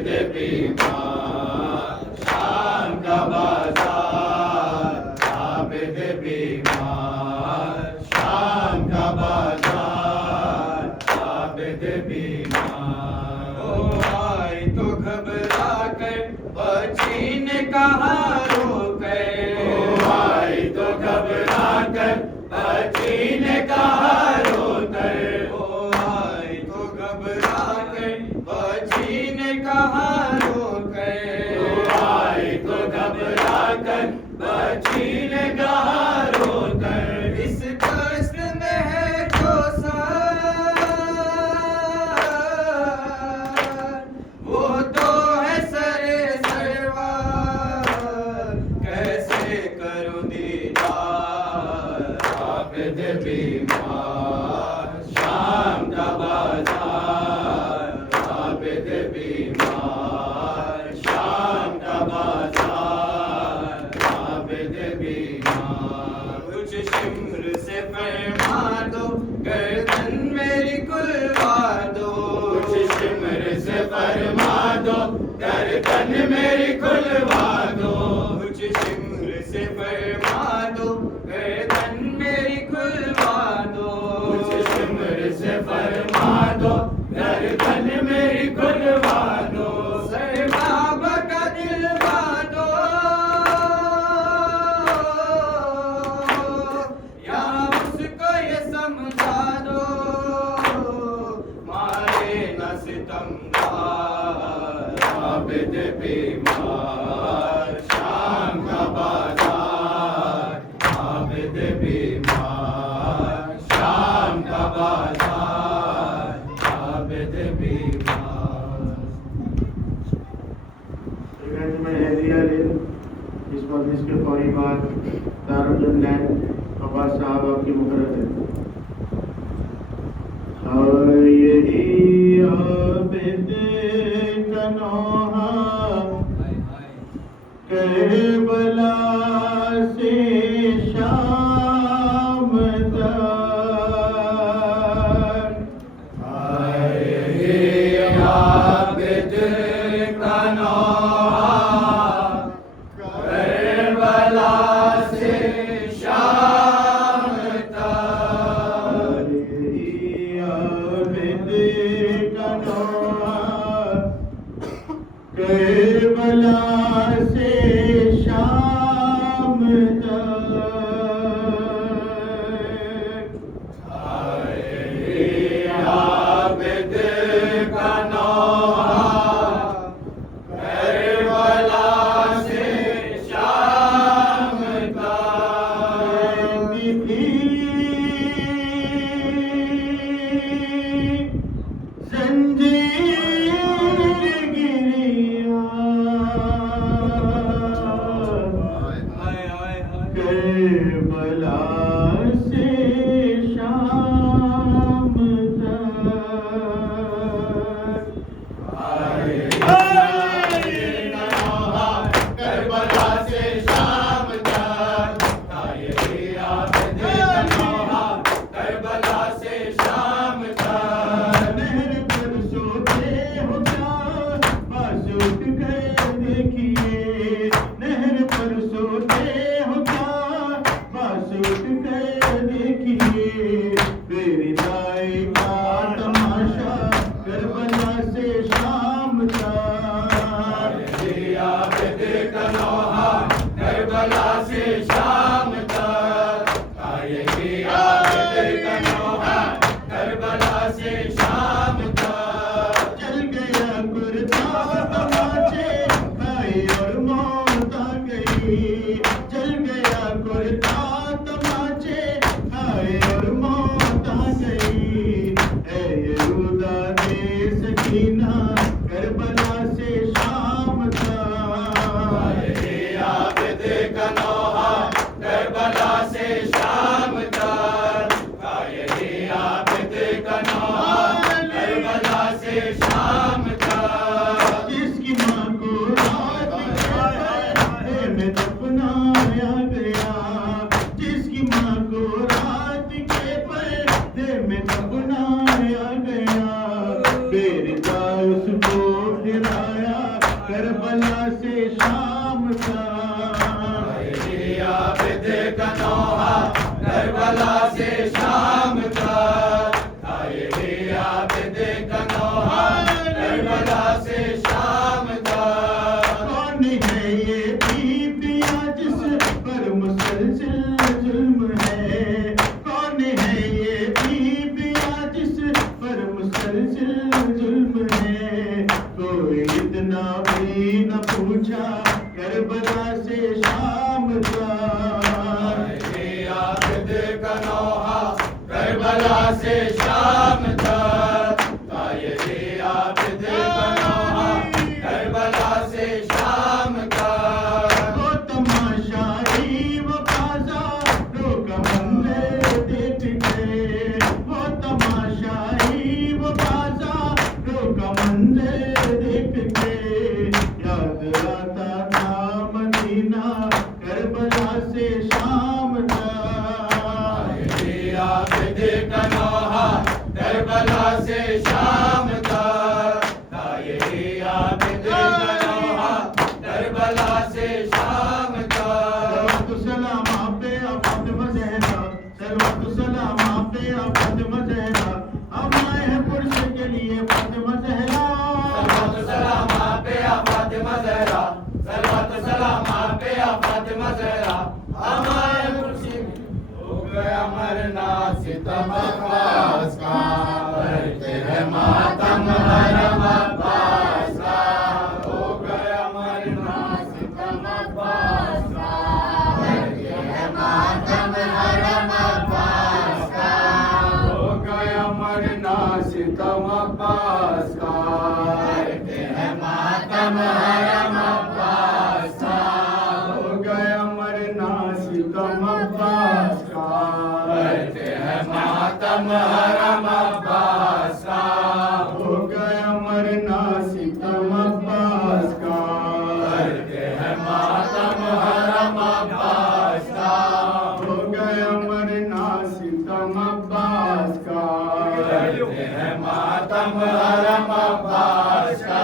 बीमार, शाम का बाजार आबिद बीमार, शाम का बाजार आबिद बीमार। ओ आई तो घबरा कर बची ने कहा रो कर, ओ आई तो घबरा कर बची ने कहा रो कर, ओ आई तो घबरा कर बची ने कहा रो कर, ओ आई तो घबरा कर बची ने कहा रो कर। इस दस्त में है जो सार, वो तो है सरे सरवार, कैसे करूं दीदार आबिद बीमार, शाम का बाजार आबिद बीमार, शाम का बाजार आबिद बीमार। कुछ शिम्र से फरमा दो गर्दन मेरी खुलवा दो, कुछ शिम्र से फरमा दो गर्दन मेरी खुलवा दो, कुछ शिम्र से फरमा दो गर्दन मेरी खुलवा दो, कुछ शिम्र से फरमा दो गर्दन मेरी खुलवा दो। सरबाब का दिलवा दो या उसको ये समझा दो, मारे न सितमगार आबिद बीमार, शाम का बाजार आबिद बीमार, शाम का बाजार आबिद बीमार। इवेंट में हैदरिया लेन इस मजलिस के फौरी बाद दारुल लैंड अब्बास साहब आपकी मुकर्रर है। और यही आबिद का नौहा करबला से शाम तक, यही आबिद का नौहा करबला से शाम तक, यही आबिद का नौहा करबला से शाम तक, यही आबिद का नौहा करबला से शाम तक। करबला से शाम तक, करबला से शाम तक, यही आबिद का नौहा करबला से शाम तक। नहर पर सोते हो क्या पास उठ कर देखिए, नहर पर सोते हो क्या पास उठ कर देखिए, मेरी दाई का तमाशा करबला से शाम तक, यही आबिद का नौहा करबला से शाम तक, यही आबिद का नौहा करबला से शाम तक। चल गया कुर्ता तमाचे भाई और मौत आ गई, चल गया कुर्ता तमाचे भाई और मौत आ गई, ऐ यहूदा दे सकीना करबला से शाम तक, यही आबिद का नौहा करबला से शाम तक, यही आबिद का नौहा करबला से शाम तक। जिसकी माँ को रात के में दफनाया गया, जिसकी माँ को रात के पर्दे में दफनाया गया, बेरता उसको फिर अमरनाथ सितम अब्बास का, करते हैं मातम हरम अब्बास का, हो गया अमरनाथ सितम अब्बास का, करते हैं मातम हरम अब्बास का, हो गया अमरनाथ सितम अब्बास का, करते हैं मातम हरम अब्बास का, हो गया अमरनाथ सितम अब्बास का, करते हैं मातम हरम अब्बास का, हो गया अमरनाथ सितम अब्बास का, करते हैं मातम हरम अब्बास का, हो गया अमरनाथ सितम अब्बास का, करते हैं मातम हरम अब्बास का,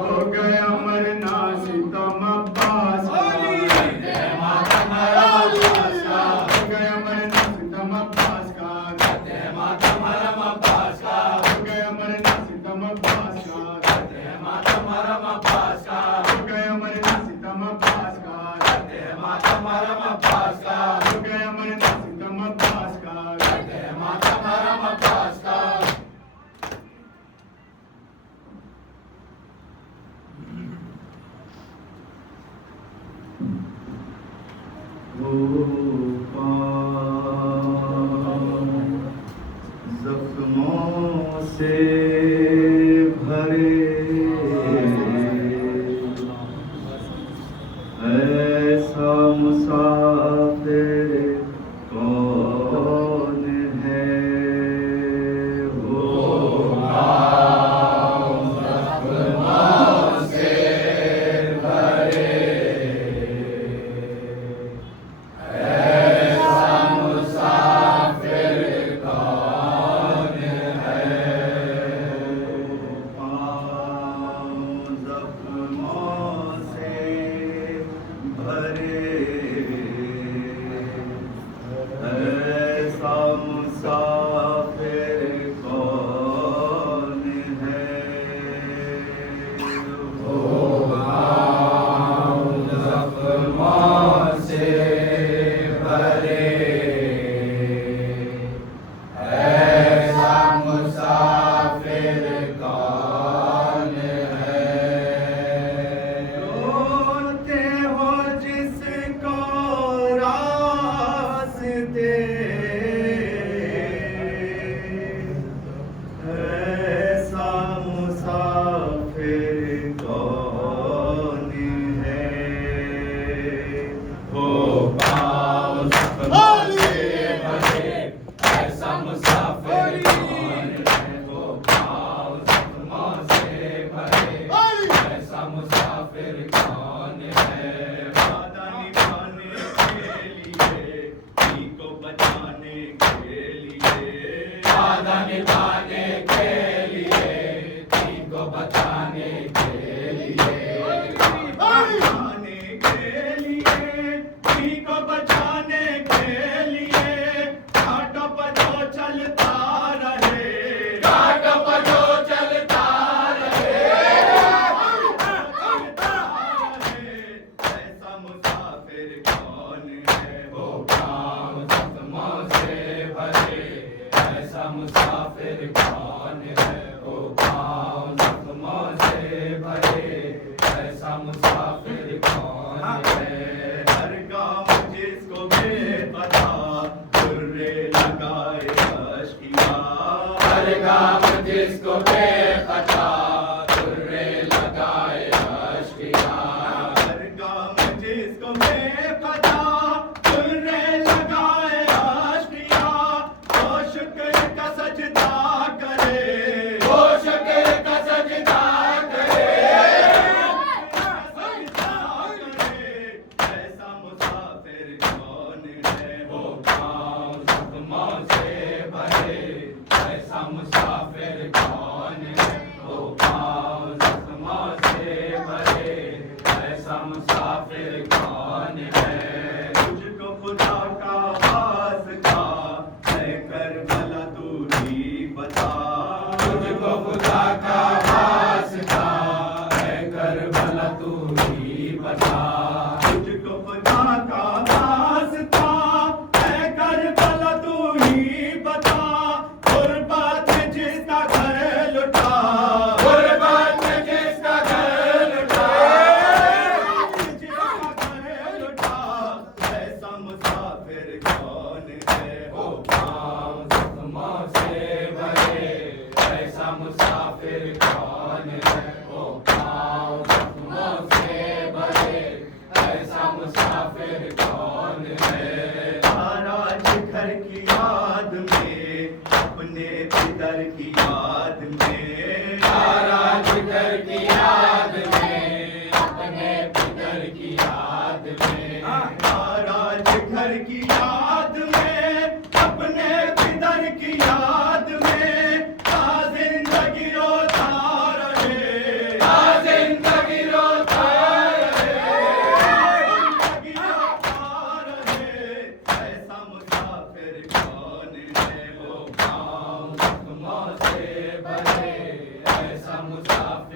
हो गया अमरनाथ सितम अब्बास का, करते हैं मातम हरम अब्बास का, हो गया अमरनाथ सितम अब्बास का, करते हैं मातम हरम अब्बास का, हो गया अमरनाथ सितम अब्बास का, करते हैं मातम हरम अब्बास का, हो गया अमरनाथ सितम अब्बास का, करते हैं मातम हरम अब्बास का, हो गया अमरनाथ सितम अब्बास का, करते हैं मातम हरम अब्बास का। जख्मों से भरे ऐसा मुसाफिर कौन है, होगा जख्मों से भरे जिसको बेखता तुर्रे लगाए अश्किया, हर गाम जिसको बेखता तुर्रे लगाए अश्किया, वो शुक्र का सजदा करे, वो शुक्र का सजदा करे, ऐसा मुसाफिर कौन है, वो गाँव जख्मों से भरे, ऐसा मुसाफिर कौन है, वो गाँव जख्मों से भरे, ऐसा मुसाफिर कौन है। तुझको खुदा का वास्ता है करबला तू ही बता, तुझको खुदा का वास्ता है करबला तू ही बता, तुझको खुदा का वास्ता है करबला तू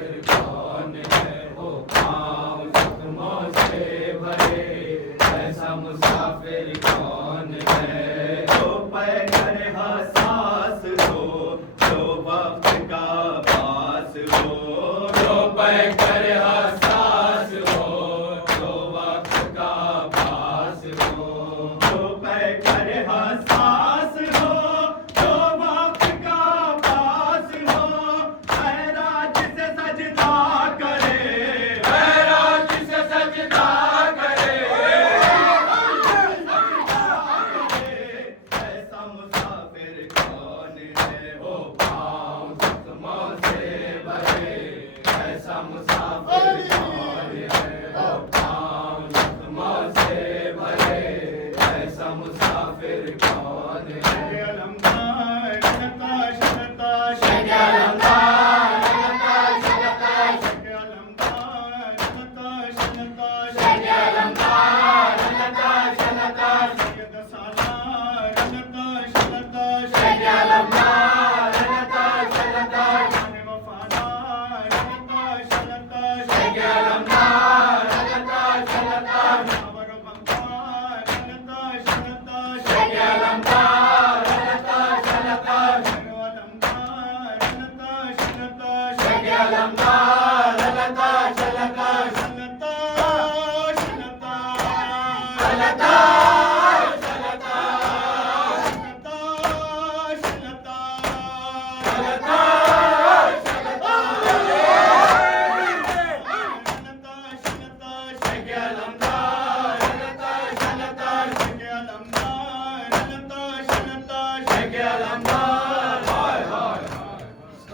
मुसाफिर कौन है, वो पाँव जख्मों से भरे, ऐसा मुसाफिर कौन है। जो पैकर हसास हो, जो वक्त का पास हो, जो पैकर हसास हो, जो वक्त का पास हो, जो पैकर हसास हो, जो वक्त का पास हो, खैरात से सजदा करे, खैरात से सजदा करे, ऐसा मुसाफिर कौन है, वो पाँव जख्मों से भरे, ऐसा मुसाफिर कौन है, वो पाँव जख्मों से भरे, ऐसा मुसाफिर कौन है। अलम